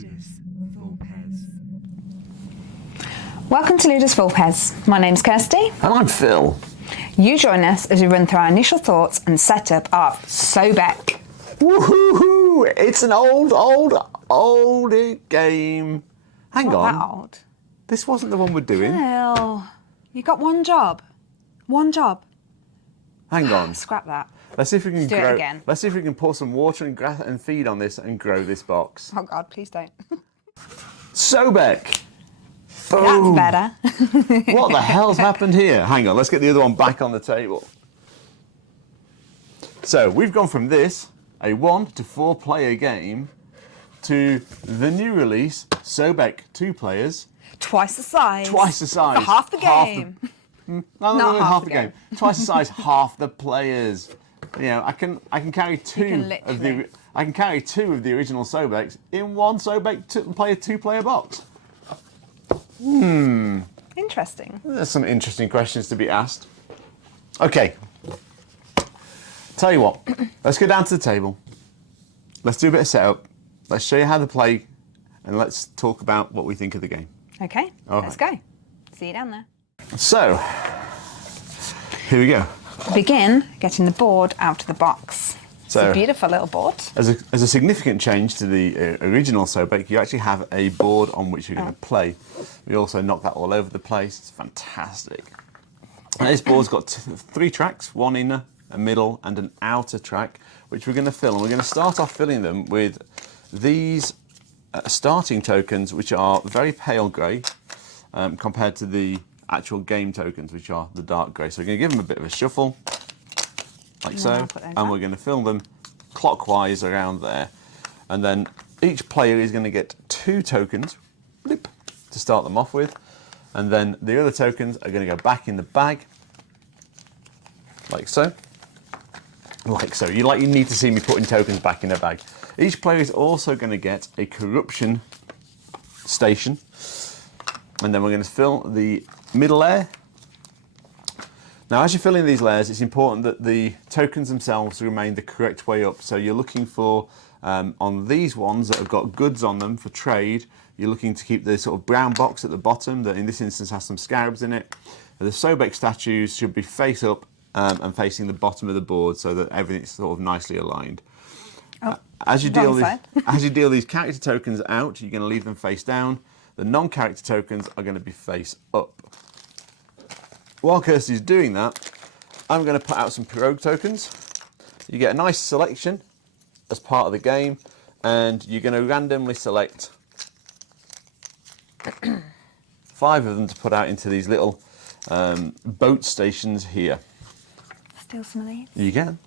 Ludus, Vulpes. Welcome to Ludus Vulpes. My name's Kirsty. And I'm Phil. You join us as we run through our initial thoughts and setup of Sobek. Woohoo! It's an old game. Hang Not on. that old. This wasn't the one we're doing. Phil, you got one job. One job. Hang on. Scrap that. Let's see if we can do it grow. again. Let's see if we can pour some water and grass and feed on this and grow this box. Oh God, please don't. Sobek. That's better. What the hell's happened here? Hang on, let's get the other one back on the table. So we've gone from this, a 1 to 4 player game, to the new release, Sobek 2 players. Twice the size. Twice the size. For half the game. No, half the game. Twice the size, half the players. You know, I can carry two of the original Sobeks in one Sobek two-player box. Interesting. There's some interesting questions to be asked. Okay. Tell you what, let's go down to the table. Let's do a bit of setup. Let's show you how to play, and let's talk about what we think of the game. Okay, All let's right. go. See you down there. So, here we go. Begin getting the board out of the box. It's So- a beautiful little board. As a significant change to the original Sobek, you actually have a board on which you're going to play. We also knock that all over the place. It's fantastic. And this board's got 3 tracks, one inner, a middle, and an outer track, which we're going to fill. And we're going to start off filling them with these starting tokens, which are very pale grey compared to the actual game tokens, which are the dark grey. So we're going to give them a bit of a shuffle, like so, and we're going to fill them clockwise around there. And then each player is going to get 2 tokens bloop, to start them off with, and then the other tokens are going to go back in the bag, like so. Like so. You need to see me putting tokens back in the bag. Each player is also going to get a corruption station, and then we're going to fill the middle layer. Now, as you're filling these layers, it's important that the tokens themselves remain the correct way up. So you're looking for, on these ones that have got goods on them for trade, you're looking to keep the sort of brown box at the bottom that in this instance has some scarabs in it. The Sobek statues should be face up and facing the bottom of the board so that everything's sort of nicely aligned. As you deal these character tokens out, you're going to leave them face down. The non-character tokens are going to be face up. While Kirsty's doing that, I'm going to put out some pirogue tokens. You get a nice selection as part of the game, and you're going to randomly select 5 of them to put out into these little boat stations here. Steal some of these. You can.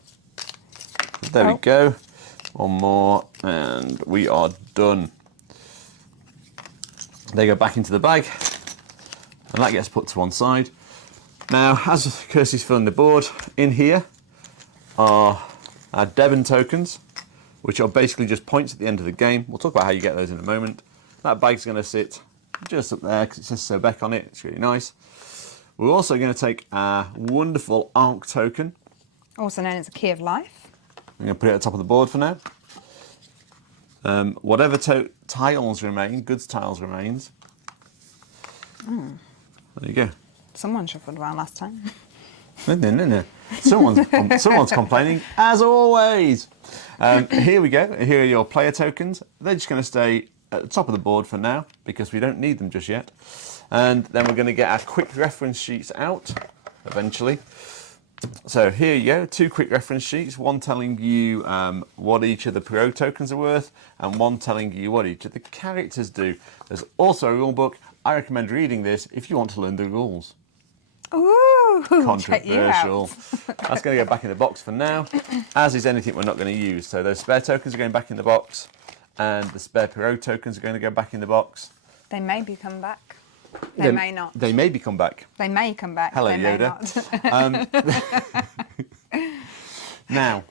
There we go. One more, and we are done. They go back into the bag, and that gets put to one side. Now, as Kirsty's filling the board, in here are our Devon tokens, which are basically just points at the end of the game. We'll talk about how you get those in a moment. That bag's going to sit just up there because it says Sobek on it. It's really nice. We're also going to take our wonderful Arc token. Also known as a key of life. I'm going to put it at the top of the board for now. Whatever tiles remain, goods tiles remains. There you go. Someone shuffled around last time. No. Someone's complaining, as always. Here we go. Here are your player tokens. They're just going to stay at the top of the board for now because we don't need them just yet. And then we're going to get our quick reference sheets out eventually. So here you go, 2 quick reference sheets, one telling you what each of the pirogue tokens are worth, and one telling you what each of the characters do. There's also a rule book. I recommend reading this if you want to learn the rules. Ooh, controversial. That's going to go back in the box for now, as is anything we're not going to use. So those spare tokens are going back in the box, and the spare pirogue tokens are going to go back in the box. They may be come back. They may not. They may be come back. They may come back. Hello, they Yoda. Now,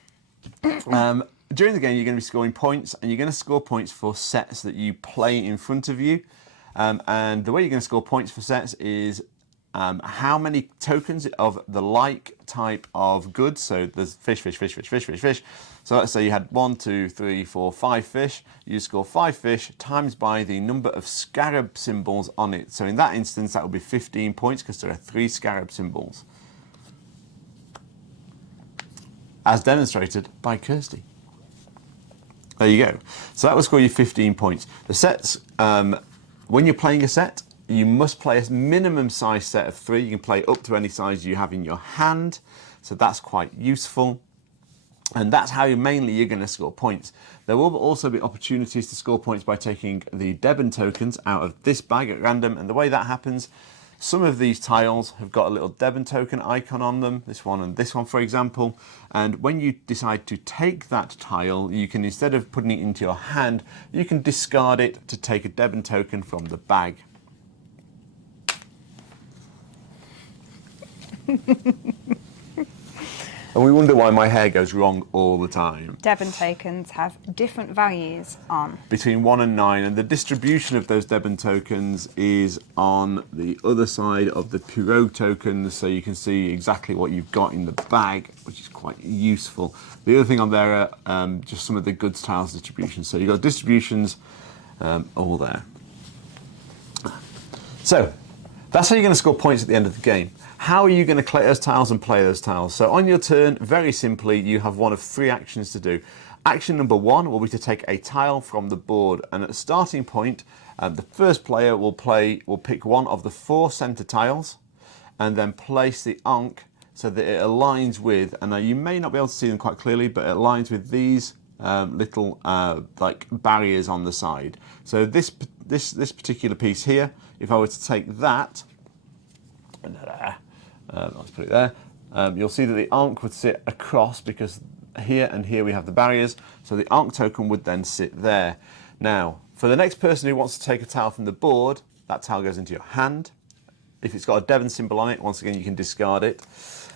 during the game, you're going to be scoring points, and you're going to score points for sets that you play in front of you. And the way you're going to score points for sets is how many tokens of the like type of goods. So there's fish, fish, fish, fish, fish, fish, fish. So let's say you had 1, 2, 3, 4, 5 fish. You score 5 fish times by the number of scarab symbols on it. So in that instance, that would be 15 points because there are 3 scarab symbols. As demonstrated by Kirsty. There you go. So that will score you 15 points. The sets, when you're playing a set, you must play a minimum size set of 3. You can play up to any size you have in your hand. So that's quite useful. And that's how mainly you're going to score points. There will also be opportunities to score points by taking the Deben tokens out of this bag at random. And the way that happens, some of these tiles have got a little Deben token icon on them, this one and this one, for example. And when you decide to take that tile, you can, instead of putting it into your hand, you can discard it to take a Deben token from the bag. And we wonder why my hair goes wrong all the time. Deben tokens have different values on. Between 1 and 9, and the distribution of those Deben tokens is on the other side of the pirogue tokens, so you can see exactly what you've got in the bag, which is quite useful. The other thing on there are just some of the goods tiles distributions. So you've got distributions all there. So that's how you're going to score points at the end of the game. How are you going to collect those tiles and play those tiles? So on your turn, very simply, you have one of 3 actions to do. Action number 1 will be to take a tile from the board, and at the starting point, the first player will pick one of the 4 center tiles, and then place the Ankh so that it aligns with, and now you may not be able to see them quite clearly, but it aligns with these little like barriers on the side. So this particular piece here, if I were to take that, let's put it there. You'll see that the Ankh would sit across because here and here we have the barriers. So the Ankh token would then sit there. Now, for the next person who wants to take a tile from the board, that tile goes into your hand. If it's got a Deben symbol on it, once again, you can discard it.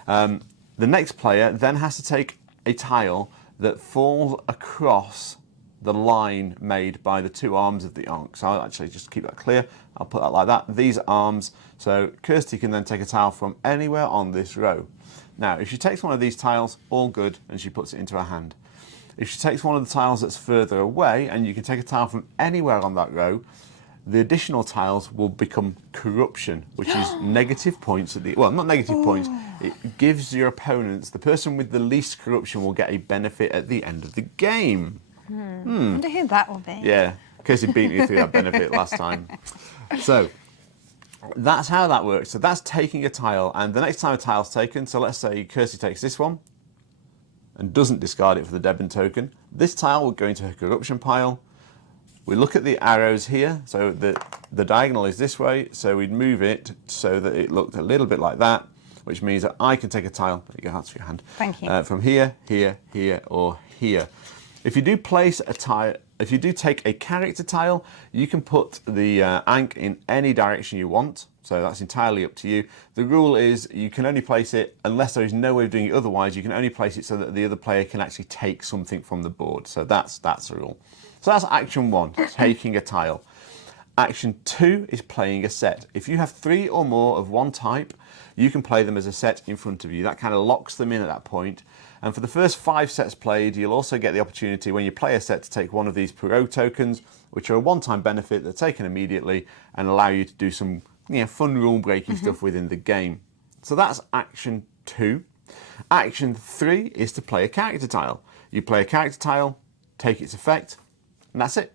The next player then has to take a tile that falls across the line made by the 2 arms of the Ankh. So I'll actually just keep that clear. I'll put that like that. These arms. So Kirsty can then take a tile from anywhere on this row. Now, if she takes one of these tiles, all good, and she puts it into her hand. If she takes one of the tiles that's further away, and you can take a tile from anywhere on that row, the additional tiles will become corruption, which is negative points at the, well, not negative points, it gives your opponents, the person with the least corruption will get a benefit at the end of the game. I wonder who that will be. Yeah, Kirsty beat me through that benefit last time. So that's how that works. So that's taking a tile, and the next time a tile's taken, so let's say Kirsty takes this one and doesn't discard it for the Deben token, this tile will go into her corruption pile. We look at the arrows here, so the diagonal is this way, so we'd move it so that it looked a little bit like that, which means that I can take a tile, there you go, that's for your hand. Thank you. From here, here, here, or here. If you do place a tile, if you do take a character tile, you can put the Ankh in any direction you want, so that's entirely up to you. The rule is you can only place it, unless there is no way of doing it otherwise, you can only place it so that the other player can actually take something from the board. So that's the rule. So that's action 1, taking a tile. Action 2 is playing a set. If you have 3 or more of one type, you can play them as a set in front of you. That kind of locks them in at that point. And for the first 5 sets played, you'll also get the opportunity when you play a set to take one of these pirogue tokens, which are a one-time benefit. They're taken immediately and allow you to do some fun rule-breaking stuff within the game. So that's action 2. Action 3 is to play a character tile. You play a character tile, take its effect, and that's it.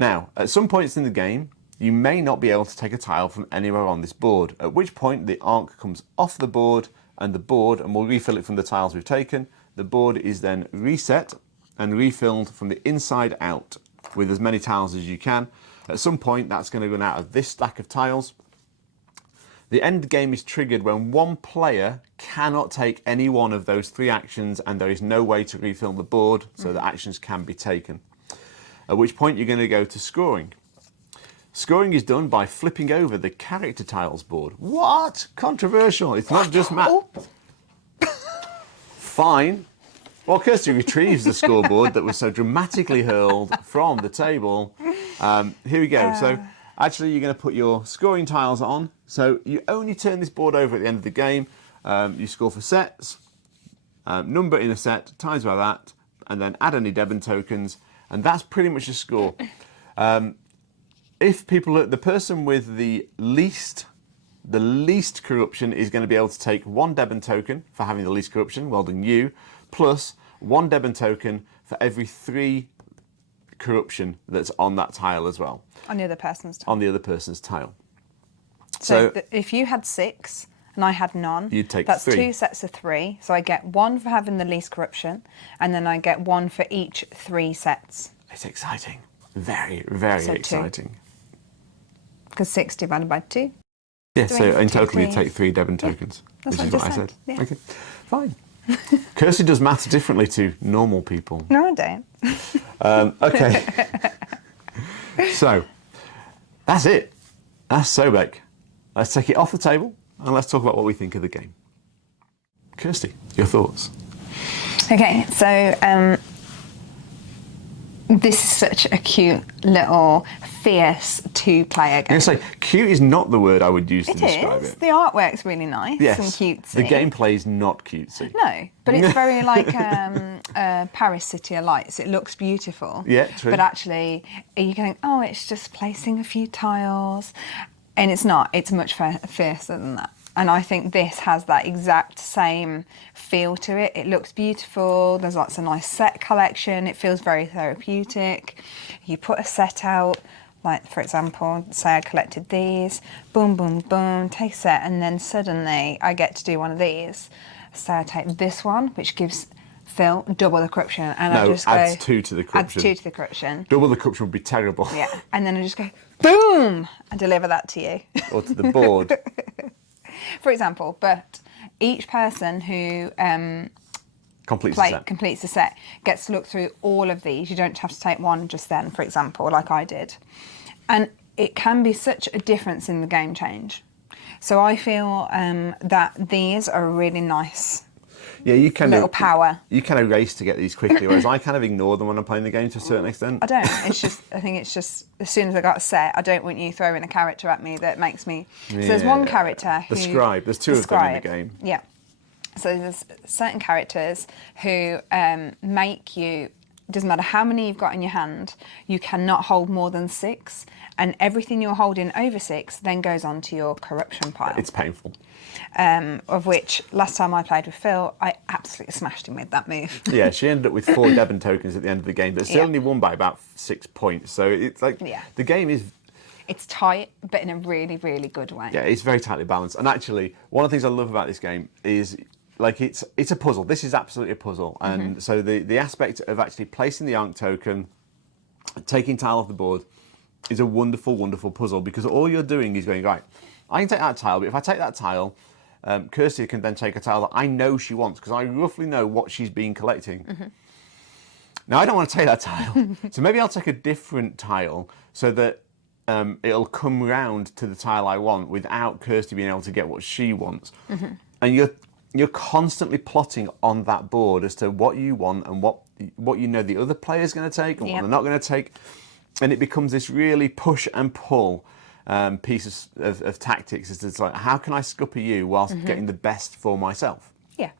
Now, at some points in the game, you may not be able to take a tile from anywhere on this board, at which point the Ankh comes off the board, and we'll refill it from the tiles we've taken. The board is then reset and refilled from the inside out with as many tiles as you can. At some point, that's going to run out of this stack of tiles. The end game is triggered when one player cannot take any one of those 3 actions and there is no way to refill the board, so the actions can be taken. At which point you're going to go to scoring. Scoring is done by flipping over the character tiles board. What? Controversial. It's not just Matt. Fine. Well, Kirsty retrieves the scoreboard that was so dramatically hurled from the table. Here we go. So actually you're going to put your scoring tiles on. So you only turn this board over at the end of the game. You score for sets, number in a set, times by that, and then add any Deben tokens, and that's pretty much your score. If the person with the least corruption is going to be able to take 1 Deben token for having the least corruption, well done you, plus 1 Deben token for every 3 corruption that's on that tile as well. On the other person's tile. On the other person's tile. So if you had 6 and I had none, you'd take that's 3. 2 sets of 3. So I get 1 for having the least corruption, and then I get 1 for each 3 sets. It's exciting. Very, very exciting. Because 6 divided by 2. Yeah, so in total you take 3 Deben tokens. That's which is what I said. Yeah. Okay, fine. Kirsty does maths differently to normal people. No, I don't. Okay. So, that's it. That's Sobek. Let's take it off the table and let's talk about what we think of the game. Kirsty, your thoughts? Okay, so this is such a cute little fierce 2-player game. I'm going to say, cute is not the word I would use to describe it is. it. The artwork's really nice and cutesy. The gameplay is not cutesy. No, but it's very like Paris City of Lights. It looks beautiful. Yeah, true. But actually, you're going, oh, it's just placing a few tiles. And it's not. It's much fiercer than that. And I think this has that exact same feel to it. It looks beautiful. There's lots of nice set collection. It feels very therapeutic. You put a set out, like, for example, say I collected these. Boom, boom, boom, take a set. And then suddenly I get to do one of these. So I take this one, which gives Phil double the corruption. And I just go... adds 2 to the corruption. Adds 2 to the corruption. Double the corruption would be terrible. Yeah. And then I just go, boom! And deliver that to you. Or to the board. For example, but each person who completes the set gets to look through all of these. You don't have to take one just then, for example, like I did. And it can be such a difference in the game change. So I feel that these are really nice. Yeah, you kind little power. You kind of race to get these quickly, whereas I kind of ignore them when I'm playing the game to a certain extent. I don't. It's just, I think it's just, as soon as I got a set, I don't want you throwing a character at me that makes me... So there's one character who... The scribe. There's 2 of them in the game. Yeah. So there's certain characters who make you... It doesn't matter how many you've got in your hand, you cannot hold more than 6, and everything you're holding over 6 then goes onto your corruption pile. It's painful. Of which, last time I played with Phil, I absolutely smashed him with that move. Yeah, she ended up with 4 Deben tokens at the end of the game, but still only won by about 6 points. So it's like, the game is... It's tight, but in a really, really good way. Yeah, it's very tightly balanced. And actually, one of the things I love about this game is... Like it's a puzzle. This is absolutely a puzzle, and so the aspect of actually placing the Ankh token, taking tile off the board, is a wonderful, wonderful puzzle, because all you're doing is going, right, I can take that tile, but if I take that tile, Kirsty can then take a tile that I know she wants, because I roughly know what she's been collecting. Now I don't want to take that tile, so maybe I'll take a different tile so that it'll come round to the tile I want without Kirsty being able to get what she wants, and you're constantly plotting on that board as to what you want and what you know the other player's going to take and what they're not going to take. And it becomes this really push and pull piece of tactics. It's like, how can I scupper you whilst getting the best for myself? Yeah.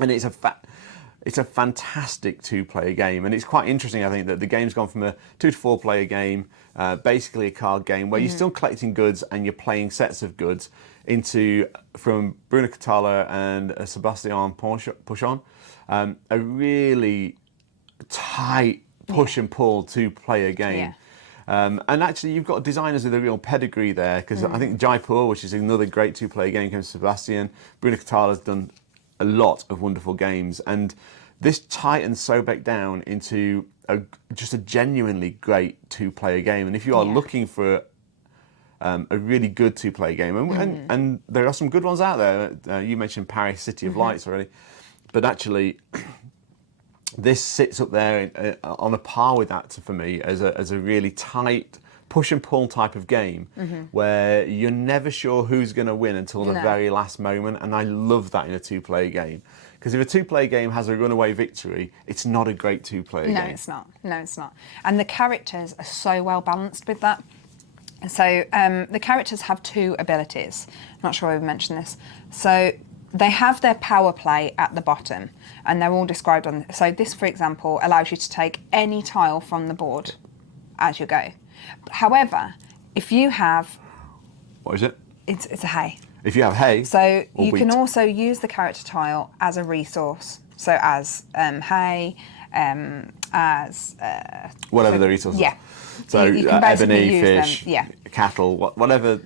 And it's a fantastic 2-player game. And it's quite interesting, I think, that the game's gone from a 2 to 4 player game, basically a card game, where you're still collecting goods and you're playing sets of goods, into, from Bruno, Cathala and Sebastien, Pauchon, a really tight push and pull 2-player game. And actually, you've got designers with a real pedigree there, because I think Jaipur, which is another great 2-player game, comes from Sebastien. Bruno Catala's done a lot of wonderful games, and this tightens Sobek down into just a genuinely great 2-player game. And if you are looking for a really good 2-player game, and there are some good ones out there. You mentioned Paris City of Lights already, but actually this sits up there on a par with that for me as a really tight push and pull type of game, where you're never sure who's going to win until the very last moment, and I love that in a 2-player game. Because if a 2-player game has a runaway victory, it's not a great 2-player game. No, it's not. No, it's not. And the characters are so well balanced with that. So the characters have 2 abilities. I'm not sure we've mentioned this. So they have their power play at the bottom, and they're all described on. So this, for example, allows you to take any tile from the board as you go. However, if you have, What is it? it's a hay. If you have hay, So or you wheat. can also use the character tile as a resource. So as hay, as whatever the resources yeah. are. So You can basically ebony, use them, fish, yeah. cattle, whatever,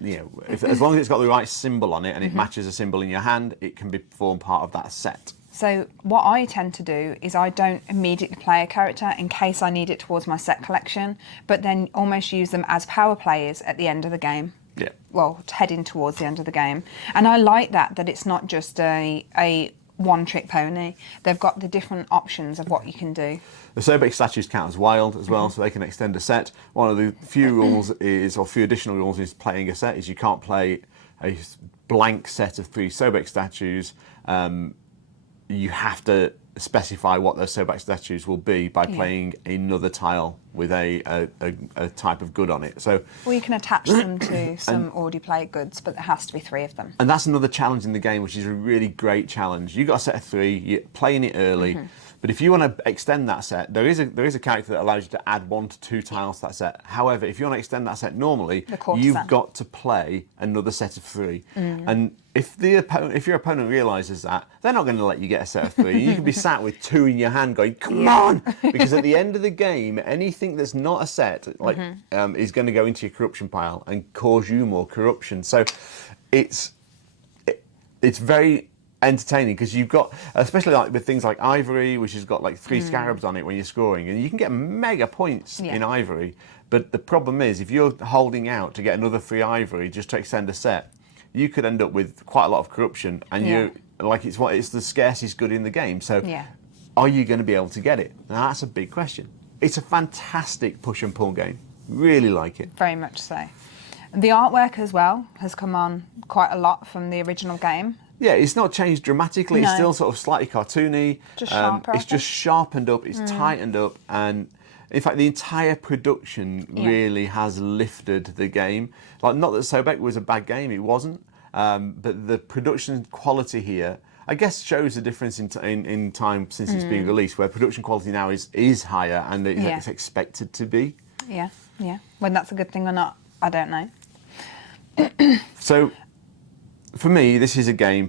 as long as it's got the right symbol on it and it matches a symbol in your hand, it can form part of that set. So what I tend to do is I don't immediately play a character in case I need it towards my set collection, but then almost use them as power players at the end of the game. Yeah. Well, heading towards the end of the game. And I like that it's not just a one-trick pony. They've got the different options of what you can do. The Sobek statues count as wild as well, so they can extend a set. One of the few rules is, or few additional rules is playing a set, is you can't play a blank set of 3 Sobek statues. You have to specify what those Sobek statues will be by playing another tile with a type of good on it. So, Or you can attach them to some already played goods, but there has to be 3 of them. and that's another challenge in the game, which is a really great challenge. You've got a set of 3, you're playing it early, but if you want to extend that set, there is a character that allows you to add 1 to 2 tiles to that set. However, if you want to extend that set normally, you've got to play another set of 3. And if your opponent realises that, they're not going to let you get a set of 3. You can be sat with 2 in your hand going, come on! Because at the end of the game, anything that's not a set is going to go into your corruption pile and cause you more corruption. So it's very entertaining because you've got, especially like with things like ivory, which has got like 3 scarabs on it when you're scoring, and you can get mega points in ivory. But the problem is, if you're holding out to get another 3 ivory just to extend a set, you could end up with quite a lot of corruption, and it's the scarcest good in the game. So, are you going to be able to get it? Now, that's a big question. It's a fantastic push and pull game. Really like it. Very much so. The artwork as well has come on quite a lot from the original game. Yeah, it's not changed dramatically. No. It's still sort of slightly cartoony. Just sharper, it's just sharpened up. It's tightened up, and in fact, the entire production really has lifted the game. Like, not that Sobek was a bad game; it wasn't. But the production quality here, I guess, shows the difference in time since it's been released, where production quality now is higher and it's expected to be. Yeah, yeah. Whether that's a good thing or not, I don't know. So, for me, this is a game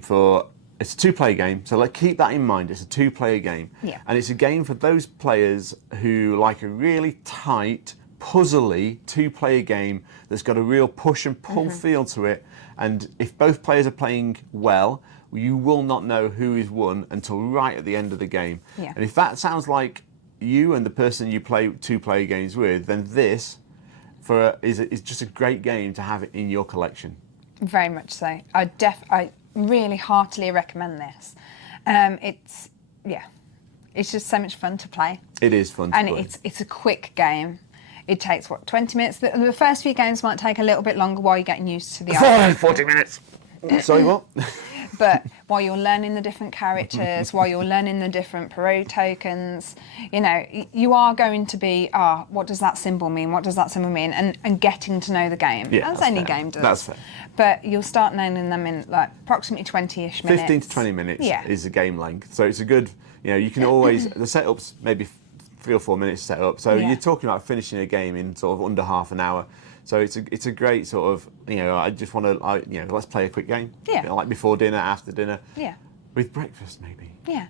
it's a 2-player game, so keep that in mind. It's a 2-player game. Yeah. And it's a game for those players who like a really tight, puzzly 2-player game that's got a real push and pull feel to it. And if both players are playing well, you will not know who is won until right at the end of the game. Yeah. And if that sounds like you and the person you play 2-player games with, then this is just a great game to have in your collection. Very much so. I really heartily recommend this. It's just so much fun to play. It is fun to play. And it's a quick game. It takes, 20 minutes? The first few games might take a little bit longer while you're getting used to the idea. 40 minutes. Sorry, what? But while you're learning the different characters, while you're learning the different pirogue tokens, you are going to be, what does that symbol mean? What does that symbol mean? And getting to know the game, as any game does. That's fair. But you'll start learning them in approximately 20-ish minutes. 15 to 20 minutes is the game length. So it's a good, you can always, the setup's maybe 3 or 4 minutes set up. So you're talking about finishing a game in sort of under half an hour. So it's a great sort of, I just want to, let's play a quick game. Yeah. Like before dinner, after dinner. Yeah. With breakfast, maybe. Yeah.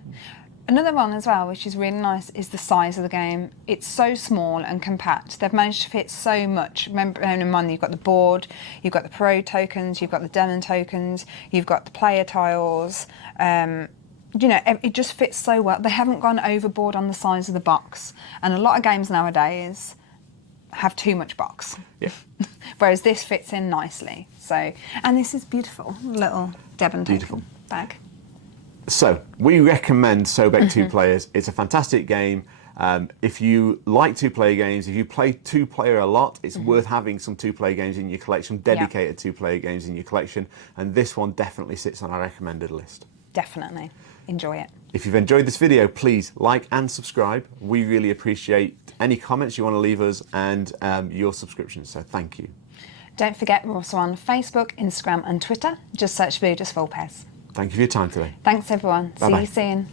Another one as well, which is really nice, is the size of the game. It's so small and compact. They've managed to fit so much. Remember, bearing in mind, you've got the board, you've got the pirogue tokens, you've got the demon tokens, you've got the player tiles. It just fits so well. They haven't gone overboard on the size of the box. And a lot of games nowadays have too much box. Yeah. Whereas this fits in nicely. So, and this is beautiful, little Devon token bag. So, we recommend Sobek 2 players. It's a fantastic game. If you like 2-player games, if you play 2-player a lot, it's worth having some 2-player games in your collection, dedicated 2-player games in your collection. And this one definitely sits on our recommended list. Definitely. Enjoy it. If you've enjoyed this video, please like and subscribe. We really appreciate any comments you want to leave us and your subscriptions. So thank you. Don't forget, we're also on Facebook, Instagram and Twitter. Just search Ludus Vulpes. Thank you for your time today. Thanks everyone. Bye-bye. See you soon.